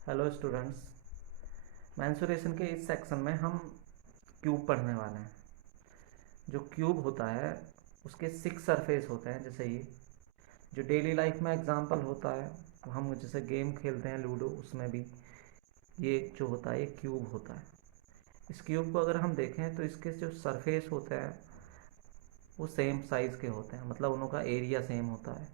Hello students. Mensuration के इस section में हम क्यूब पढ़ने वाले हैं। जो क्यूब होता है उसके 6 सरफेस होते हैं। जैसे ये जो डेली लाइफ में एग्जांपल होता है, हम जैसे गेम खेलते हैं लूडो, उसमें भी ये जो होता है ये क्यूब होता है। इस क्यूब को अगर हम देखें तो इसके जो सरफेस होते हैं वो सेम साइज़ के होते हैं, मतलब उनका एरिया सेम होता है।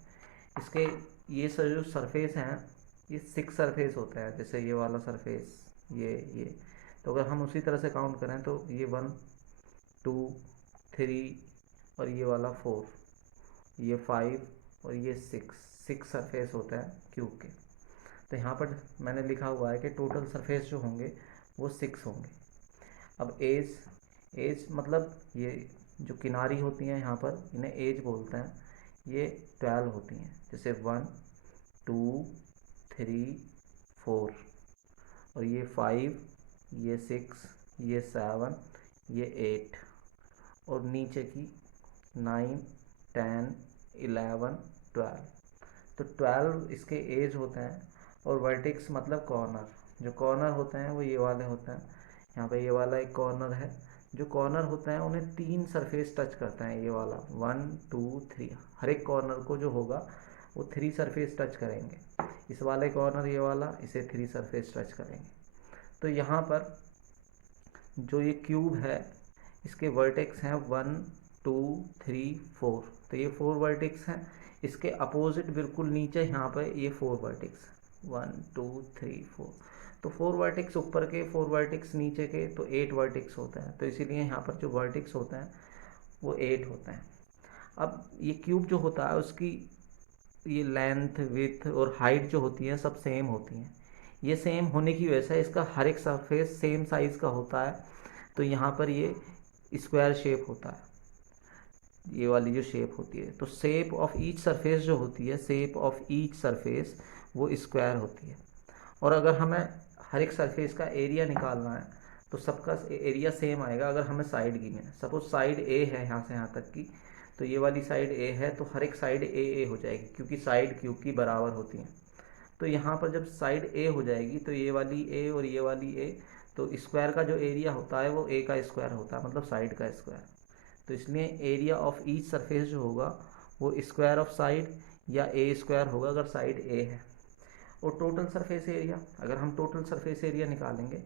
इसके ये जो सरफेस हैं ये 6 सरफेस होते हैं। जैसे ये वाला सरफेस, ये तो अगर हम उसी तरह से काउंट करें तो ये 1 2 3 और ये वाला 4, ये 5 और ये 6 सरफेस होता है क्यूब के। तो यहाँ पर मैंने लिखा हुआ है कि टोटल सरफेस जो होंगे वो 6 होंगे। अब एज, एज मतलब ये जो किनारी होती हैं यहाँ पर इन्हें एज बोलते हैं। ये 12 होती हैं। जैसे 1 2 3 4 और ये 5, ये 6, ये 7, ये 8 और नीचे की 9 10 11 12। तो 12 इसके एज होते हैं। और वर्टेक्स मतलब कॉर्नर, जो कॉर्नर होते हैं वो ये वाले होते हैं। यहाँ पे ये वाला एक कॉर्नर है। जो कॉर्नर होते हैं उन्हें 3 सरफेस टच करते हैं। ये वाला 1 2 3, हर एक कॉर्नर को जो होगा वो 3 सरफेस टच करेंगे। इस वाले कॉर्नर ये वाला इसे 3 सरफेस टच करेंगे। तो यहाँ पर जो ये क्यूब है इसके वर्टेक्स हैं 1 2 3 4। तो ये 4 वर्टेक्स हैं। इसके अपोजिट बिल्कुल नीचे यहाँ पर ये 4 वर्टेक्स, 1 2 3 4। तो 4 वर्टेक्स ऊपर के, 4 वर्टेक्स नीचे के, तो 8 वर्टेक्स होते हैं। तो इसीलिए यहाँ पर जो वर्टेक्स होते हैं वो 8 होते हैं। अब ये क्यूब जो होता है उसकी ये लेंथ विथ और हाइट जो होती है सब सेम होती हैं। ये सेम होने की वजह से इसका हर एक सरफेस सेम साइज़ का होता है। तो यहाँ पर ये स्क्वायर शेप होता है, ये वाली जो शेप होती है। तो शेप ऑफ ईच सरफेस जो होती है, शेप ऑफ ईच सरफेस वो स्क्वायर होती है। और अगर हमें हर एक सरफेस का एरिया निकालना है तो सबका एरिया सेम आएगा। अगर हमें साइड गिनी है, सपोज साइड ए है यहाँ से यहाँ तक की, तो ये वाली साइड ए है तो हर एक साइड ए हो जाएगी, क्योंकि साइड क्यूब की बराबर होती हैं। तो यहाँ पर जब साइड ए हो जाएगी तो ये वाली ए और ये वाली ए, तो स्क्वायर का जो एरिया होता है वो ए का स्क्वायर होता है, मतलब साइड का स्क्वायर। तो इसलिए एरिया ऑफ ईच सरफेस जो होगा वो स्क्वायर ऑफ साइड या ए स्क्वायर होगा अगर साइड ए है। और टोटल सरफेस एरिया, अगर हम टोटल सरफेस एरिया निकालेंगे,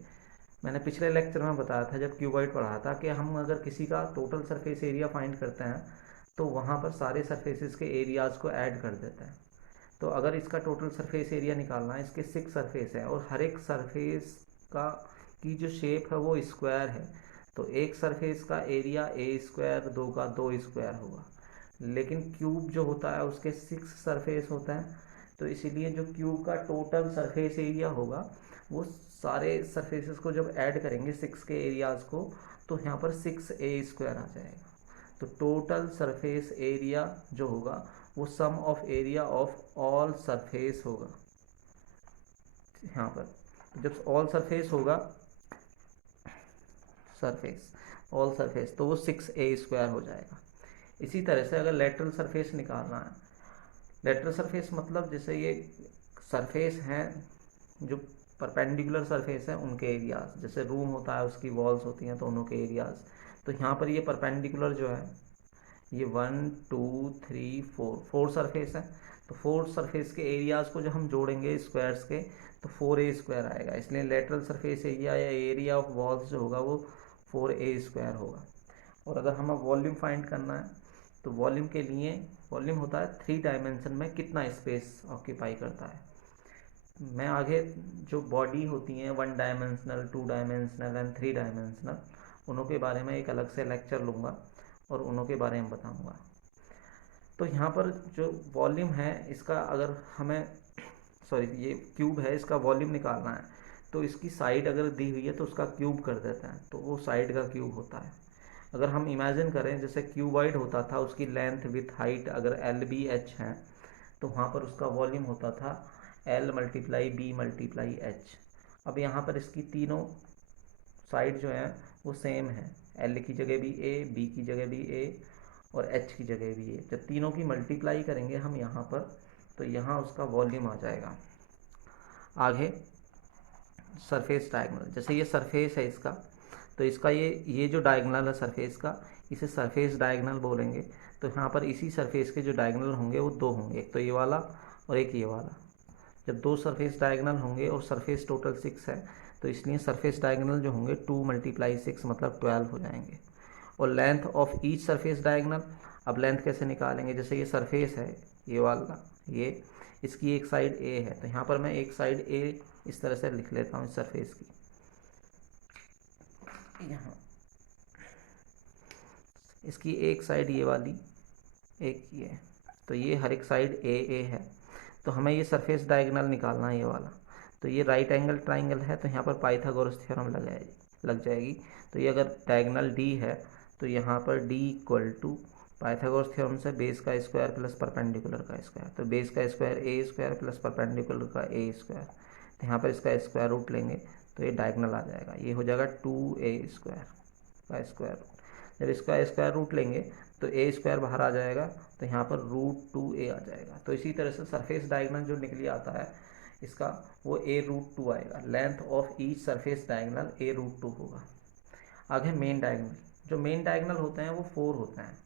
मैंने पिछले लेक्चर में बताया था जब क्यूबॉइड पढ़ा था कि हम अगर किसी का टोटल सरफेस एरिया फाइंड करते हैं तो वहाँ पर सारे सरफेसेस के एरियाज़ को ऐड कर देते हैं। तो अगर इसका टोटल सरफेस एरिया निकालना है, इसके 6 सरफेस हैं और हर एक सरफेस का की जो शेप है वो स्क्वायर है, तो एक सरफेस का एरिया ए स्क्वायर, दो का 2 स्क्वायर होगा। लेकिन क्यूब जो होता है उसके 6 सरफेस होते हैं। तो इसीलिए जो क्यूब का टोटल सरफेस एरिया होगा वो सारे सरफेसेस को जब ऐड करेंगे 6 के एरियाज़ को, तो यहाँ पर 6a² आ जाएगा। तो टोटल सरफेस एरिया जो होगा वो sum of area of all surface होगा। यहाँ पर जब ऑल सरफेस होगा, सरफेस ऑल सरफेस, तो वो 6a² हो जाएगा। इसी तरह से अगर लेटरल सरफेस निकालना है, लेटरल सरफेस मतलब जैसे ये सरफेस हैं जो परपेंडिकुलर सरफेस है उनके एरियाज, जैसे रूम होता है उसकी वॉल्स होती हैं तो उनों के एरियाज। तो यहाँ पर ये परपेंडिकुलर जो है ये 1 2 3 4 4 सरफेस है। तो 4 सरफेस के एरियाज को जब हम जोड़ेंगे स्क्वायर्स के तो 4a² आएगा। इसलिए लेटरल सरफेस एरिया या एरिया ऑफ वॉल्स जो होगा वो 4a² होगा। और अगर हमें वॉल्यूम फाइंड करना है तो वॉल्यूम के लिए, वॉल्यूम होता है 3 डायमेंशन में कितना स्पेस ऑक्यूपाई करता है। मैं आगे जो बॉडी होती हैं 1 डायमेंशनल, 2 डायमेंशनल एंड 3 डायमेंशनल, उनों के बारे में एक अलग से लेक्चर लूँगा और उनों के बारे में बताऊँगा। तो यहाँ पर जो वॉल्यूम है इसका, अगर हमें सॉरी ये क्यूब है इसका वॉल्यूम निकालना है तो इसकी साइड अगर दी हुई है तो उसका क्यूब कर देते हैं, तो वो साइड का क्यूब होता है। अगर हम इमेजिन करें जैसे क्यूबॉइड होता था, उसकी लेंथ विथ हाइट अगर एल बी एच है तो वहाँ पर उसका वॉल्यूम होता था L multiply B multiply H. अब यहाँ पर इसकी तीनों साइड जो है वो सेम है, एल की जगह भी ए, बी की जगह भी ए और एच की जगह भी ए। जब तीनों की मल्टीप्लाई करेंगे हम यहाँ पर तो यहाँ उसका वॉल्यूम आ जाएगा। आगे सरफेस डायगोनल, जैसे ये सरफेस है इसका, तो इसका ये जो डायगोनल है सरफेस का, इसे सरफेस डायगोनल बोलेंगे। तो यहाँ पर इसी सरफेस के जो डायगोनल होंगे वो दो होंगे, एक तो ये वाला और एक ये वाला। जब दो सरफेस डायगोनल होंगे और सरफेस टोटल 6 है, तो इसलिए सरफेस डायगोनल जो होंगे 2 × 6 मतलब 12 हो जाएंगे। और length of each surface diagonal, अब लेंथ कैसे निकालेंगे, जैसे ये सरफेस है ये वाला, ये इसकी एक साइड ए है, तो यहाँ पर मैं एक साइड ए इस तरह से लिख लेता हूँ इस सरफेस की, यहाँ इसकी एक साइड ये वाली, एक ये, तो ये हर एक साइड ए है। तो हमें ये सरफेस डायगोनल निकालना है ये वाला। तो ये राइट एंगल ट्राइंगल है, तो यहाँ पर पाइथागोरस थ्योरम लग जाएगी। तो ये अगर डायगोनल डी है तो यहाँ पर D equal to Pythagoras theorem से बेस का स्क्वायर प्लस परपेंडिकुलर का स्क्वायर, तो बेस का square A square plus perpendicular का ए स्क्वायर, तो यहाँ पर इसका स्क्वायर रूट लेंगे तो ये डायगोनल आ जाएगा, ये हो जाएगा 2a स्क्वायर का स्क्वायर रूट। जब इसका स्क्वायर रूट लेंगे तो ए स्क्वायर बाहर आ जाएगा, तो यहाँ पर √2a आ जाएगा। तो इसी तरह से सरफेस डायगोनल जो निकली आता है इसका वो a√2 आएगा। Length of each surface diagonal a√2 होगा। आगे मेन डायगोनल, जो मेन डायगोनल होते हैं वो 4 होते हैं।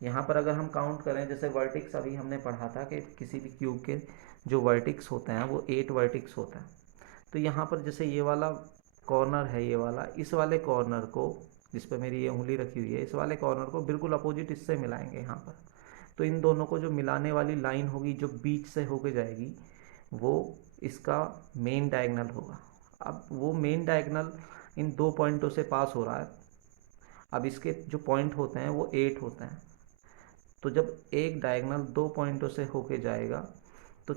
यहाँ पर अगर हम काउंट करें, जैसे वर्टिक्स अभी हमने पढ़ा था कि किसी भी क्यूब के जो वर्टिक्स होते हैं वो 8 वर्टिक्स होता है। तो यहाँ पर जैसे ये वाला कॉर्नर है, ये वाला, इस वाले कॉर्नर को, जिस पर मेरी ये उंगली रखी हुई है, इस वाले कॉर्नर को बिल्कुल अपोजिट इससे मिलाएंगे यहाँ पर। तो इन दोनों को जो मिलाने वाली लाइन होगी जो बीच से होके जाएगी वो इसका मेन डायगोनल होगा। अब वो मेन डायगोनल इन दो पॉइंटों से पास हो रहा है। अब इसके जो पॉइंट होते हैं वो 8 होते हैं। तो जब एक डायगोनल दो पॉइंटों से होके जाएगा तो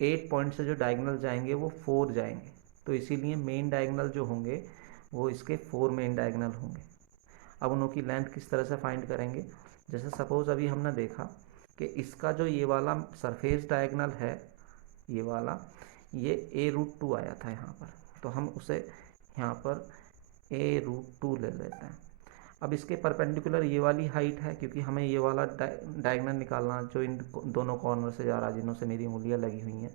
8 पॉइंट से जो डायगोनल जाएंगे वो 4 जाएंगे। तो इसीलिए मेन डायगोनल जो होंगे वो इसके 4 मेन डायगोनल होंगे। अब उनकी लेंथ किस तरह से फाइंड करेंगे, जैसे सपोज अभी हमने देखा कि इसका जो ये वाला सरफेस डायगोनल है, ये वाला, ये a√2 आया था यहाँ पर, तो हम उसे यहाँ पर a√2 ले लेते हैं। अब इसके परपेंडिकुलर ये वाली हाइट है, क्योंकि हमें ये वाला डायगोनल निकालना जो इन दोनों कॉर्नर से जा रहा है, जिन्हों से मेरी उंगलियां लगी हुई हैं।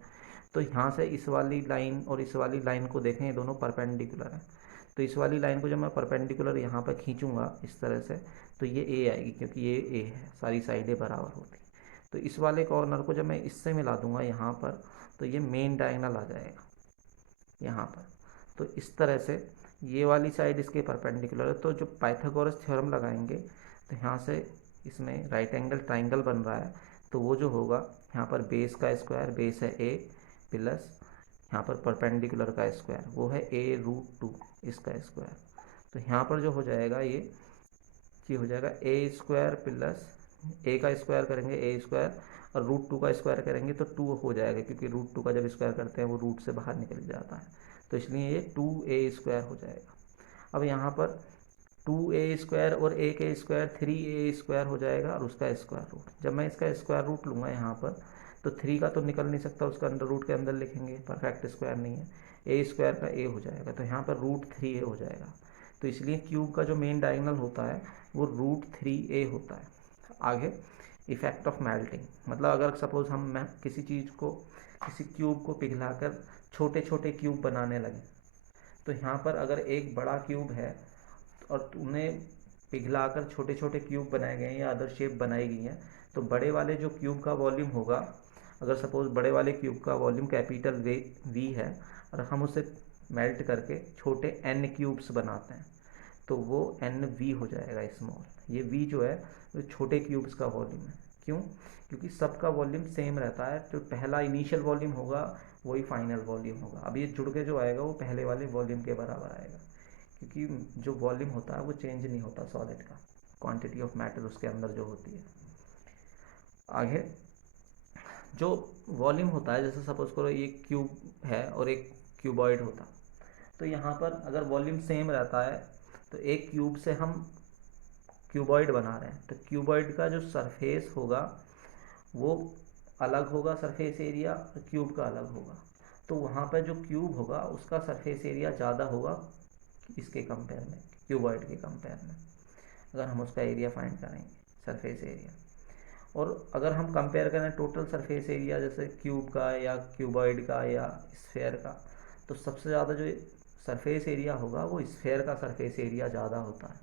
तो यहाँ से इस वाली लाइन और इस वाली लाइन को देखें, ये दोनों परपेंडिकुलर है। तो इस वाली लाइन को जब मैं परपेंडिकुलर यहाँ पर खींचूंगा इस तरह से, तो ये ए आएगी, क्योंकि ये ए है, सारी साइडें बराबर होती। तो इस वाले कॉर्नर को जब मैं इससे मिला दूंगा यहाँ पर, तो ये मेन डायगोनल आ जाएगा यहाँ पर। तो इस तरह से ये वाली साइड इसके परपेंडिकुलर है, तो जो पाइथागोरस थ्योरम लगाएंगे तो यहाँ से इसमें राइट एंगल ट्राइंगल बन रहा है। तो वो जो होगा यहाँ पर बेस का स्क्वायर, बेस है a प्लस यहाँ पर परपेंडिकुलर का स्क्वायर, वो है a√2 इसका स्क्वायर। तो यहाँ पर जो हो जाएगा ये हो जाएगा a स्क्वायर प्लस a का स्क्वायर करेंगे a स्क्वायर और √2 का स्क्वायर करेंगे तो 2 हो जाएगा, क्योंकि √2 का जब स्क्वायर करते हैं वो रूट से बाहर निकल जाता है। तो इसलिए ये 2a स्क्वायर हो जाएगा। अब यहाँ पर 2a स्क्वायर और a के स्क्वायर 3a स्क्वायर हो जाएगा और उसका स्क्वायर रूट। जब मैं इसका स्क्वायर रूट लूँगा यहाँ पर, तो 3 का तो निकल नहीं सकता, उसका अंडर रूट के अंदर लिखेंगे, परफेक्ट स्क्वायर नहीं है। a स्क्वायर का a हो जाएगा, तो यहाँ पर √3a हो जाएगा। तो इसलिए क्यूब का जो मेन डायगोनल होता है वो √3a होता है। आगे इफेक्ट ऑफ मेल्टिंग, मतलब अगर सपोज हम किसी चीज़ को, किसी क्यूब को पिघलाकर छोटे छोटे क्यूब बनाने लगे, तो यहाँ पर अगर एक बड़ा क्यूब है और उन्हें पिघलाकर छोटे छोटे क्यूब बनाए गए हैं या अदर शेप बनाई गई हैं, तो बड़े वाले जो क्यूब का वॉल्यूम होगा, अगर सपोज बड़े वाले क्यूब का वॉल्यूम कैपिटल V है और हम उसे मेल्ट करके छोटे n क्यूब्स बनाते हैं, तो वो NV हो जाएगा स्मॉल। ये V जो है वो छोटे क्यूब्स का वॉल्यूम है। क्यों? क्योंकि सबका वॉल्यूम सेम रहता है, तो पहला इनिशियल वॉल्यूम होगा वही फाइनल वॉल्यूम होगा। अब ये जुड़ के जो आएगा वो पहले वाले वॉल्यूम के बराबर आएगा, क्योंकि जो वॉल्यूम होता है वो चेंज नहीं होता सॉलिड का, क्वांटिटी ऑफ मैटर उसके अंदर जो होती है। आगे जो वॉल्यूम होता है, जैसे सपोज करो ये क्यूब है और एक क्यूबॉइड होता, तो यहाँ पर अगर वॉल्यूम सेम रहता है तो एक क्यूब से हम क्यूबॉइड बना रहे हैं, तो क्यूबॉइड का जो सरफेस होगा वो अलग होगा, सरफेस एरिया, और क्यूब का अलग होगा। तो वहाँ पर जो क्यूब होगा उसका सरफेस एरिया ज़्यादा होगा इसके कंपेयर में, क्यूबॉइड के कंपेयर में, अगर हम उसका एरिया फाइंड करेंगे, सरफेस एरिया। और अगर हम कंपेयर करें टोटल सरफेस एरिया, जैसे क्यूब का या क्यूबॉइड का या स्फेयर का, तो सबसे ज़्यादा जो सरफेस एरिया होगा वो स्फेयर का सरफेस एरिया ज़्यादा होता है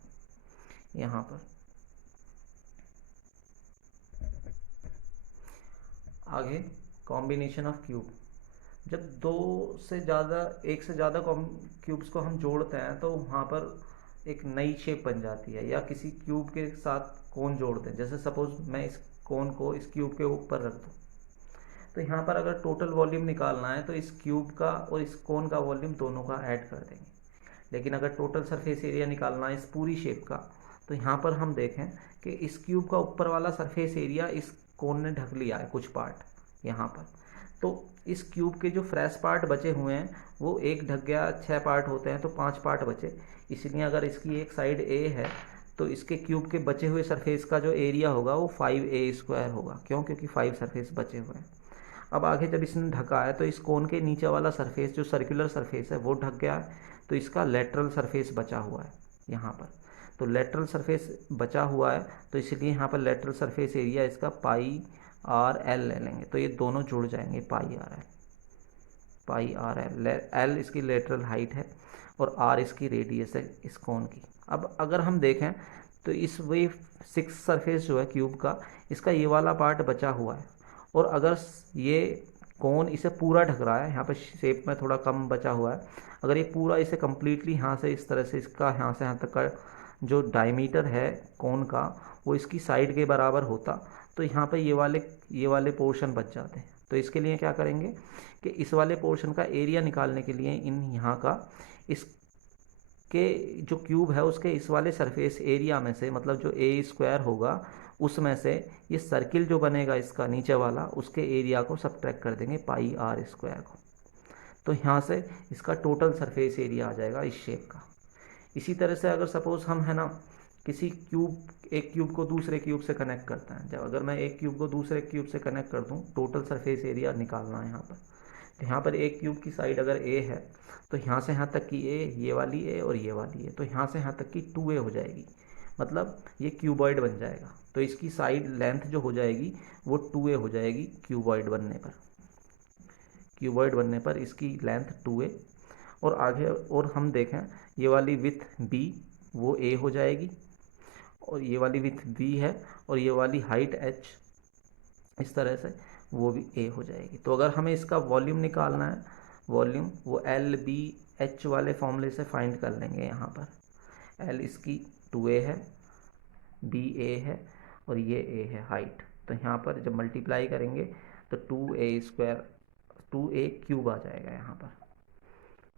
यहाँ पर। आगे कॉम्बिनेशन ऑफ क्यूब, जब एक से ज़्यादा क्यूब्स को हम जोड़ते हैं तो वहाँ पर एक नई शेप बन जाती है, या किसी क्यूब के साथ कोन जोड़ते हैं। जैसे सपोज मैं इस कोन को इस क्यूब के ऊपर रख दूँ, तो यहाँ पर अगर टोटल वॉल्यूम निकालना है तो इस क्यूब का और इस कोन का वॉल्यूम दोनों का ऐड कर देंगे। लेकिन अगर टोटल सरफेस एरिया निकालना है इस पूरी शेप का, तो यहाँ पर हम देखें कि इस क्यूब का ऊपर वाला सरफेस एरिया इस कोन ने ढक लिया है कुछ पार्ट यहाँ पर। तो इस क्यूब के जो फ्रेश पार्ट बचे हुए हैं वो एक ढक गया, 6 पार्ट होते हैं तो 5 पार्ट बचे। इसलिए अगर इसकी एक साइड ए है तो इसके क्यूब के बचे हुए सरफेस का जो एरिया होगा वो 5a² होगा। क्यों? क्योंकि 5 सरफेस बचे हुए हैं। अब आगे जब इसने ढका है तो इस कोन के नीचे वाला सरफेस जो सर्कुलर सरफेस है वो ढक गया है, तो इसका लेटरल सरफेस बचा हुआ है यहाँ पर। तो लेटरल सरफेस बचा हुआ है तो इसलिए यहाँ पर लेटरल सरफेस एरिया इसका πr/l ले लेंगे, तो ये दोनों जुड़ जाएंगे πr/l। l इसकी लेटरल हाइट है और r इसकी रेडियस है इस कोन की। अब अगर हम देखें तो इस वे 6 सरफेस जो है क्यूब का, इसका ये वाला पार्ट बचा हुआ है, और अगर ये कोन इसे पूरा ढक रहा है, यहाँ पर शेप में थोड़ा कम बचा हुआ है, अगर ये पूरा इसे कम्प्लीटली यहाँ से इस तरह से इसका यहाँ से यहाँ तक का जो डायमीटर है कोन का वो इसकी साइड के बराबर होता, तो यहाँ पर ये वाले पोर्शन बच जाते हैं। तो इसके लिए क्या करेंगे कि इस वाले पोर्शन का एरिया निकालने के लिए इन यहाँ का इसके जो क्यूब है उसके इस वाले सरफेस एरिया में से, मतलब जो a² होगा उसमें से ये सर्किल जो बनेगा इसका नीचे वाला, उसके एरिया को सब्ट्रैक्ट कर देंगे πr² को। तो यहाँ से इसका टोटल सरफेस एरिया आ जाएगा इस शेप का। इसी तरह से अगर सपोज हम है ना किसी एक क्यूब को दूसरे क्यूब से कनेक्ट करते हैं, जब अगर मैं एक क्यूब को दूसरे क्यूब से कनेक्ट कर दूं, टोटल सरफेस एरिया निकालना है यहाँ पर। तो यहाँ पर एक क्यूब की साइड अगर a है तो यहाँ से यहाँ तक की a, ये वाली a और ये वाली a, तो यहाँ से यहाँ तक की 2a हो जाएगी, मतलब ये क्यूबॉइड बन जाएगा। तो इसकी साइड लेंथ जो हो जाएगी वो 2a हो जाएगी क्यूबॉइड बनने पर इसकी लेंथ 2a। और आगे और हम देखें ये वाली विथ b वो a हो जाएगी, और ये वाली विथ b है, और ये वाली हाइट h इस तरह से वो भी a हो जाएगी। तो अगर हमें इसका वॉल्यूम निकालना है, वॉल्यूम वो LBH वाले फॉर्मूले से फाइंड कर लेंगे। यहाँ पर L इसकी 2a है, b a है और ये a है हाइट। तो यहाँ पर जब मल्टीप्लाई करेंगे तो 2a³ आ जाएगा यहाँ पर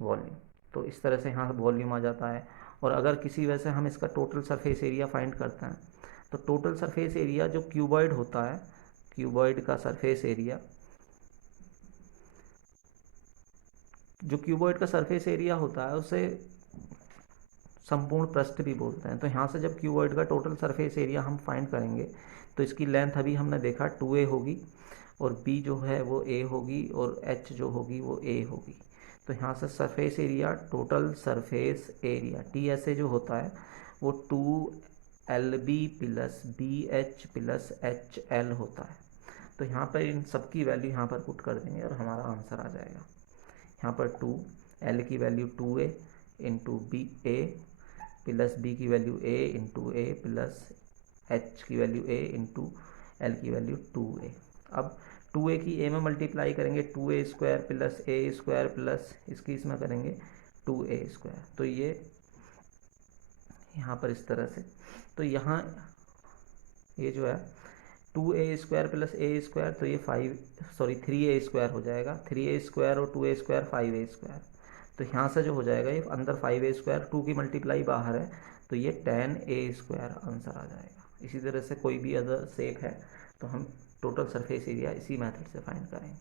वॉल्यूम। तो इस तरह से यहाँ वॉल्यूम आ जाता है। और अगर किसी वजह से हम इसका टोटल सरफेस एरिया फाइंड करते हैं तो टोटल सरफेस एरिया जो क्यूबॉइड होता है, क्यूबॉइड का सरफेस एरिया, जो क्यूबॉइड का सरफेस एरिया होता है उसे संपूर्ण पृष्ठ भी बोलते हैं। तो यहाँ से जब क्यूबॉइड का टोटल सरफेस एरिया हम फाइंड करेंगे तो इसकी लेंथ अभी हमने देखा 2a होगी, और b जो है वो a होगी, और h जो होगी वो a होगी। तो यहाँ से surface area, total surface area TSA जो होता है वो 2LB + BH + HL होता है। तो यहाँ पर इन सब की वैल्यू यहाँ पर पुट कर देंगे और हमारा आंसर आ जाएगा। यहाँ पर 2L की वैल्यू 2a × BA + B की वैल्यू a × A + H की वैल्यू a × L की वैल्यू 2a। अब 2a की a में मल्टीप्लाई करेंगे 2a² + a² प्लस इसकी इसमें करेंगे 2a²। तो ये यहाँ पर इस तरह से, तो यहाँ ये जो है 2a² + a², तो ये 3a² हो जाएगा। 3a² और 2a² 5a²। तो यहाँ से जो हो जाएगा ये अंदर 5a², 2 की मल्टीप्लाई बाहर है, तो ये 10a² आंसर आ जाएगा। इसी तरह से कोई भी अदर शेप है तो हम टोटल सरफेस एरिया इसी मेथड से फाइंड करेंगे।